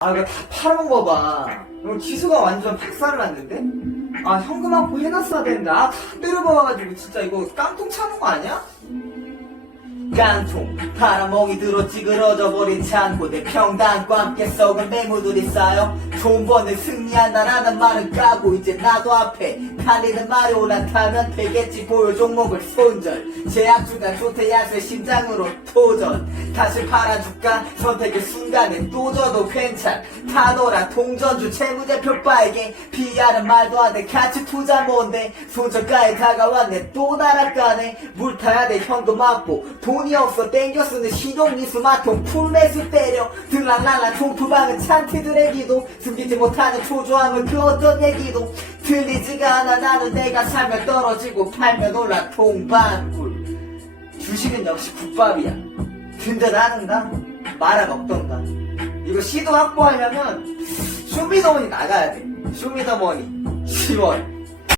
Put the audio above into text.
아 이거 다 팔아먹은 거 봐. 이거 기수가 완전 박살을 났는데? 아 현금 확보 해놨어야 되는데 아다 때려박아가지고 진짜 이거 깡통 차는 거 아니야? 깡통 파라멍이 들어 찌그러져 버린 창고 내 평당과 함께 썩은 매물들이 쌓여 돈 버는 승리한다라는 말은 까고 이제 나도 앞에 달리는 말이 올라타면 되겠지 보여 종목을 손절 제약주가 조태약의 심장으로 도전 다시 팔아줄까? 선택의 순간에 또 져도 괜찮. 타노라 동전주 채무대표 빨개 PR은 말도 안 돼. 같이 투자 뭔데? 손절가에 다가왔네. 또 날아가네. 물 타야 돼. 현금 맞고. 돈이 없어. 땡겨 쓰는 신용미수 마통. 풀매수 때려. 들락날락 총투방은 찬티들의 기도. 숨기지 못하는 초조함은 그 어떤 얘기도. 들리지가 않아. 나는 내가 살면 떨어지고 팔면 올라. 통방울 주식은 역시 국밥이야 든든하는가 말아 먹던가. 이거 시도 확보하려면 쇼미더머니 나가야 돼. 쇼미더머니 10월